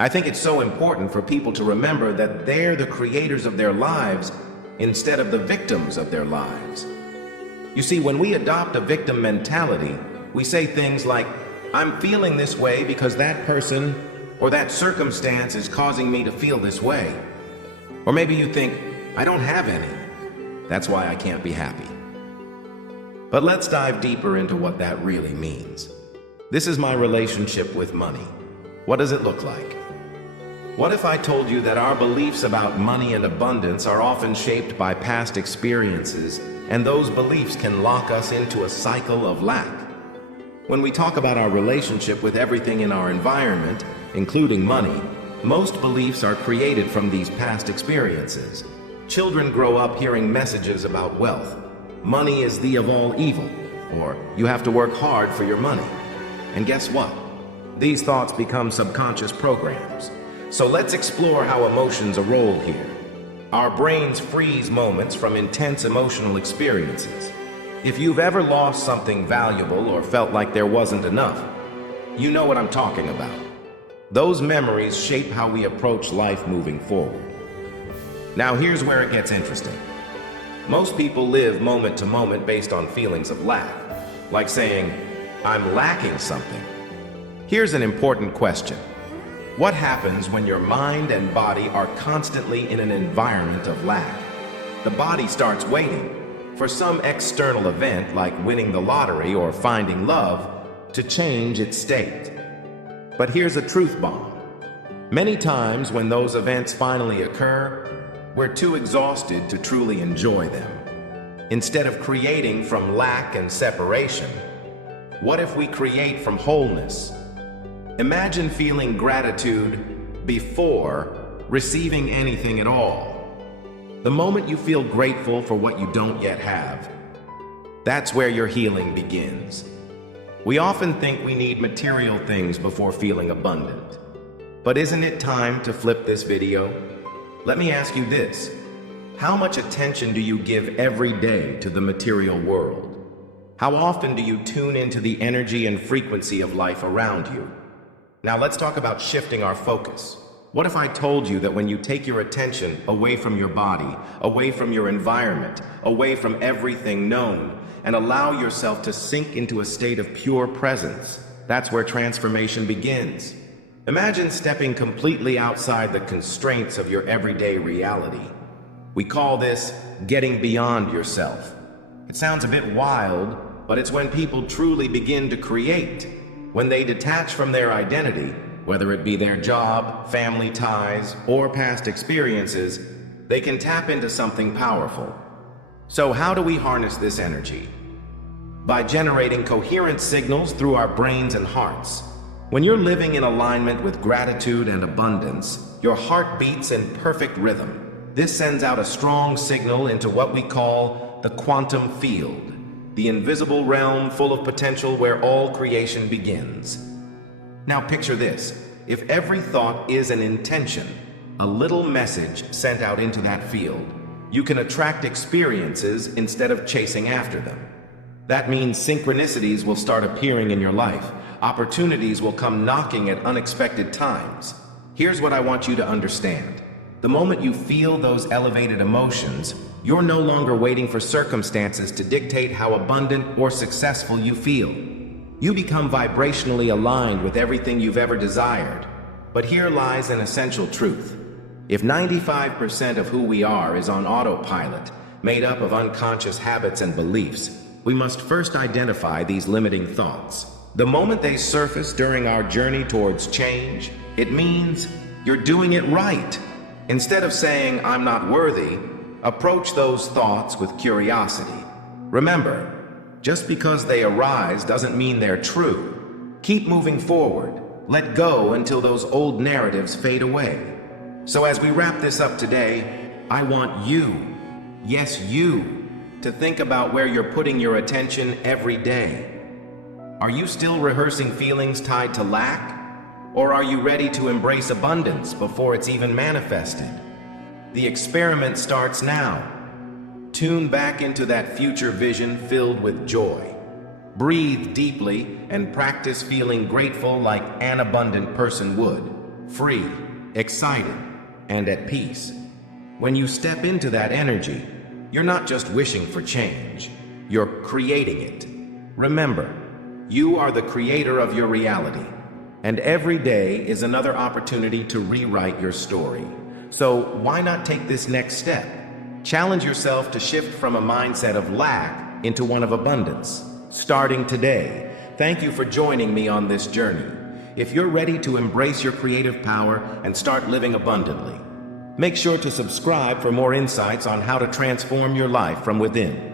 I think it's so important for people to remember that they're the creators of their lives instead of the victims of their lives. You see, when we adopt a victim mentality, we say things like, I'm feeling this way because that person or that circumstance is causing me to feel this way. Or maybe you think, I don't have any. That's why I can't be happy. But let's dive deeper into what that really means. This is my relationship with money. What does it look like? What if I told you that our beliefs about money and abundance are often shaped by past experiences, and those beliefs can lock us into a cycle of lack? When we talk about our relationship with everything in our environment, including money, most beliefs are created from these past experiences. Children grow up hearing messages about wealth. Money is the of all evil, or you have to work hard for your money. And guess what? These thoughts become subconscious programs. So let's explore how emotions are role here. Our brains freeze moments from intense emotional experiences. If you've ever lost something valuable or felt like there wasn't enough, you know what I'm talking about. Those memories shape how we approach life moving forward. Now here's where it gets interesting. Most people live moment to moment based on feelings of lack, like saying, I'm lacking something. Here's an important question. What happens when your mind and body are constantly in an environment of lack? The body starts waiting for some external event like winning the lottery or finding love to change its state. But here's a truth bomb. Many times when those events finally occur, we're too exhausted to truly enjoy them. Instead of creating from lack and separation, what if we create from wholeness? Imagine feeling gratitude before receiving anything at all. The moment you feel grateful for what you don't yet have, that's where your healing begins. We often think we need material things before feeling abundant. But isn't it time to flip this video? Let me ask you this. How much attention do you give every day to the material world? How often do you tune into the energy and frequency of life around you? Now let's talk about shifting our focus. What if I told you that when you take your attention away from your body, away from your environment, away from everything known, and allow yourself to sink into a state of pure presence, that's where transformation begins. Imagine stepping completely outside the constraints of your everyday reality. We call this getting beyond yourself. It sounds a bit wild, but it's when people truly begin to create. When they detach from their identity, whether it be their job, family ties, or past experiences, they can tap into something powerful. So how do we harness this energy? By generating coherent signals through our brains and hearts. When you're living in alignment with gratitude and abundance, your heart beats in perfect rhythm. This sends out a strong signal into what we call the quantum field, the invisible realm full of potential where all creation begins. Now picture this. If every thought is an intention, a little message sent out into that field, you can attract experiences instead of chasing after them. That means synchronicities will start appearing in your life. Opportunities will come knocking at unexpected times. Here's what I want you to understand. The moment you feel those elevated emotions, you're no longer waiting for circumstances to dictate how abundant or successful you feel. You become vibrationally aligned with everything you've ever desired. But here lies an essential truth. If 95% of who we are is on autopilot, made up of unconscious habits and beliefs, we must first identify these limiting thoughts. The moment they surface during our journey towards change, it means you're doing it right. Instead of saying, I'm not worthy, approach those thoughts with curiosity. Remember, just because they arise doesn't mean they're true. Keep moving forward. Let go until those old narratives fade away. So as we wrap this up today, I want you, yes you, to think about where you're putting your attention every day. Are you still rehearsing feelings tied to lack? Or are you ready to embrace abundance before it's even manifested? The experiment starts now. Tune back into that future vision filled with joy. Breathe deeply and practice feeling grateful like an abundant person would. free, excited, and at peace. When you step into that energy, you're not just wishing for change, you're creating it. Remember, you are the creator of your reality, and every day is another opportunity to rewrite your story. So why not take this next step? Challenge yourself to shift from a mindset of lack into one of abundance, starting today. Thank you for joining me on this journey. If you're ready to embrace your creative power and start living abundantly, make sure to subscribe for more insights on how to transform your life from within.